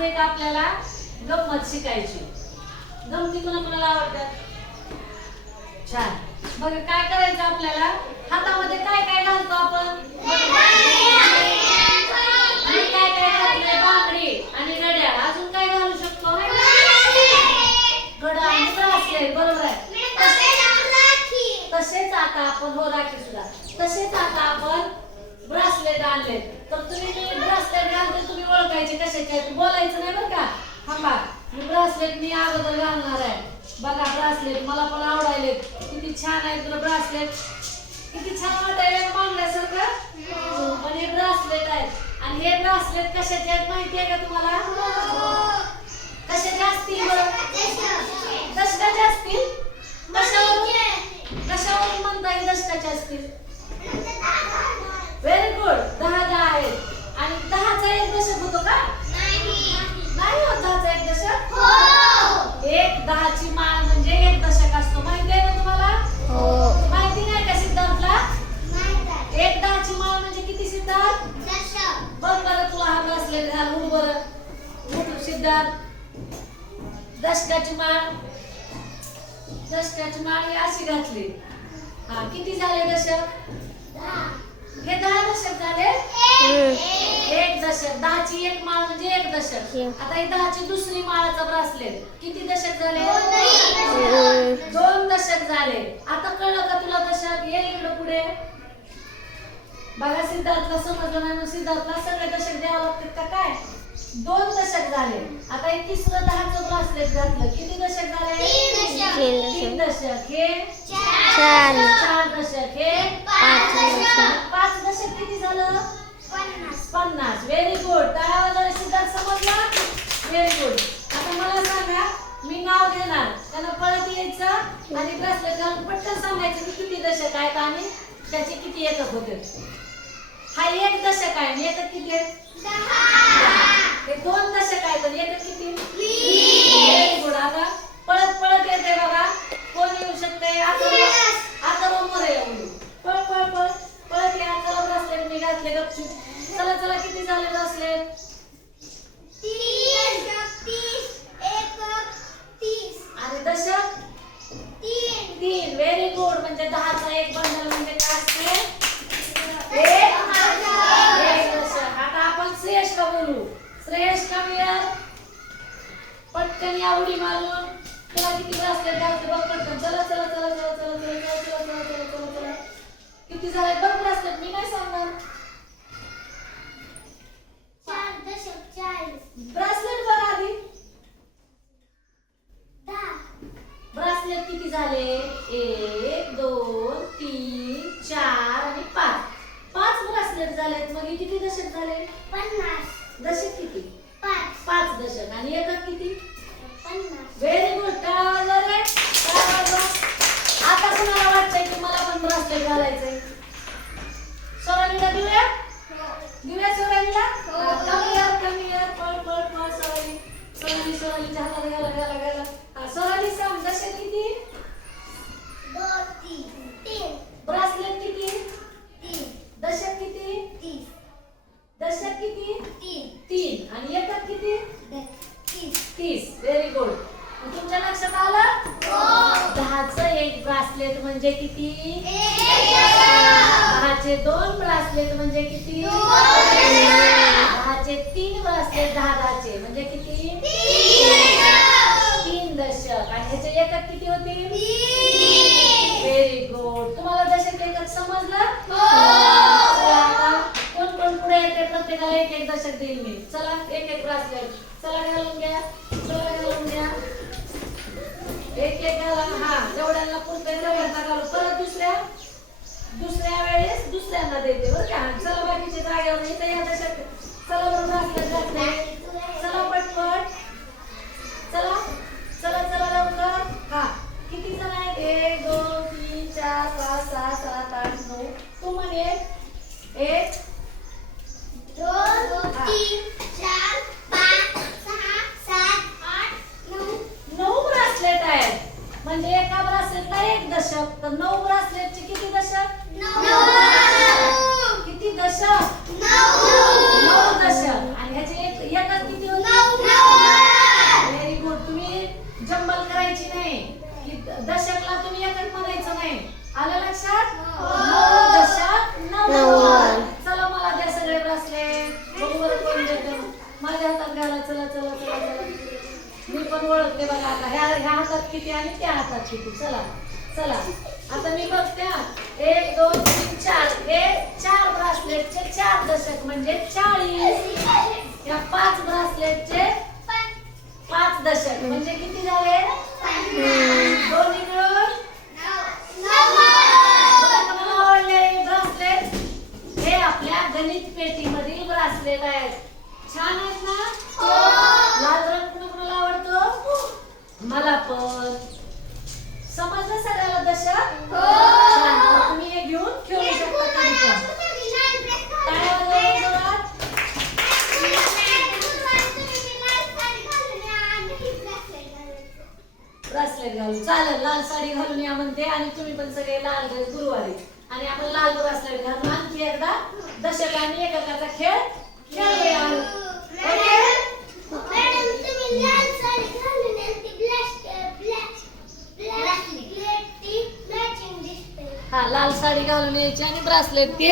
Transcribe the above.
आज एक आपल्याला? गंमत शिकायची. गमती कोणा कोणाला आवडतात? छान. बघ काय करायचं आपल्याला? हातामध्ये काय काय घालतो आपण? आणि काय काय घातलंय? बांगडी आणि रड्या अजून काय घालू शकतो? गडा आणि bracelet, बरोबर आहे. तसेच आता आपण हो राखी सुद्धा. तसेच आता आपण ब्रासलेट आणले. तर तुम्ही ते ब्रासलेट घालते तुम्ही ओळखायचे कसे काय? बोलायचं नाही बरं का? थांबा. मी ब्रासलेट मी अगोदर घालणार आहे. बघा ब्रासलेट मला पण आवडायले किती छान आहे तुला ब्रासलेट. किती छान वाटायले मागण्यासारखं पण हे ब्रासलेट आहेत आणि हे ब्रासलेट कशाचे आहेत माहिती आहे का तुम्हाला? कशाचे असतील बरं कशाचे असतील कशावरून? कशावरून म्हणता येईल दशकाचे असतील? दशकाची माळ. दशकाची माळ ही अशी घातली. हा किती झाले दशक हे दहा दशक झाले एक दशक दहाची एक माळ म्हणजे एक दशक. आता ही दहाची दुसरी माळाचा ब्रासलेट. किती दशक झाले? दोन दशक झाले. आता कळलं का तुला दशक? ये इकडं पुढे. बघा सिद्धार्थला समजलं नाही मग सिद्धार्थला सगळे दशक द्यावं लागतात का काय? दोन दशक झाले. आता हे तिसरं दहाचं ब्रासलेट घातलं. किती दशक झाले तीन दशक. तीन दशक हे चार चार दशक हे पाच दशक. पाच दशक किती झालं पन्नास व्हेरी गुड टाळ्या वाजवणे सिद्धार्थ समजला व्हेरी गुड आता मला सांगा मी नाव घेणार त्यांना पळत यायचं आणि ब्रेसलेट घालून पटकन सांगायचं की किती दशक आहेत आणि त्याचे किती एकक होते. हा एक दशक आहे आणि एकक किती आहे? हे दोन दशक आहेत आणि एकक किती? व्हेरी आता पळत पळत येते बघा. कोण येऊ शकते आता आता येऊ पळ पळ पळ. पळत या चला ब्रेसलेट मी घातले गपचूप. चला चला किती झाले ब्रेसलेट आणि दशक तीन व्हेरी गुड म्हणजे दहाचा एक बंडल म्हणजे काय असते एक आता आपण बोलू पटकन या उडी मारून तुला किती ब्रेसलेट घालते बघ पटकन चला चला चला चला चला चला चला चला चला चला चला चला किती झाले बघ मी नाही सांगणार ब्रासलेट किती झाले एक दोन तीन चार आणि पाच पाच ब्रासलेट झालेत मग हे किती दशक झाले दशक किती पाच दशक आणि एकक किती व्हेरी गुड टाळा वाजवले टाळा वाजवा आता कुणाला वाटतंय की मला पण ब्रासलेट घालायचंय सोरालीला देऊया देऊया सोरालीला कमी यार कमी यार पळ पळ पळ सोराली घाला घाला घाला हा, सांग दशक किती? ब्रासलेट किती? दशक किती? दशक किती? तीन. आणि एकक किती? तीस. व्हेरी गुड तुमच्या लक्षात आलं? दहाचं एक ब्रासलेट म्हणजे किती? दहाचे दोन ब्रासलेट म्हणजे किती? दहाचे तीन ब्रासलेट दहा दहाचे. म्हणजे किती? तीन दशक. आणि ह्याचे एकक किती होतील व्हेरी गुड तुम्हाला दशक एकक समजलं? आता कोण कोण पुढे येते? प्रत्येकाला एक एक दशक देईल मी. चला एक एक ब्रासलेट चला घालून घ्या चला घालून घ्या एक एक घाला हा जेवढ्यांना पुरते तेवढ्यांना घालू परत दुसऱ्या दुसऱ्या वेळेस दुसऱ्यांना देते बरं का. एका ब्रासलेटला एक दशक. तर नऊ ब्रासलेटचे किती दशक? किती दशक? नऊ. दशक. आणि ह्याचे एक एकच किती व्हेरी गुड तुम्ही जंबल करायची नाही. दशकला तुम्ही एकच म्हणायचं नाही. आलं लक्षात? पण ओळखते बघा आता. ह्या ह्या हातात किती आणि त्या हातात किती? चला चला. आता मी बघते एक दोन तीन चार. हे चार ब्रासलेटचे चार दशक म्हणजे चाळीस. या पाच ब्रासलेटचे पाच दशक म्हणजे किती झाले? दोन्ही मिळून आवडले ब्रासलेट हे आपल्या गणित पेटीमधील ब्रासलेट आहेत. छान आहेत ना? हो. लाल रंग कुणाला आवडतो. मला पण. समजलं सगळ्याला दशक छान. मग तुम्ही हे घेऊन खेळू शकता कधी पण टाळ्या वाजवा जोरात. ब्रासलेट घालून. चालेल लाल साडी घालून या म्हणते. आणि तुम्ही पण सगळे लाल ड्रेस गुरुवारी. आणि आपण लाल ब्रासलेट घालून आणखी एकदा दशक आणि एककाचा खेळ खेळूया. हा लाल आणि ब्रासलेट ते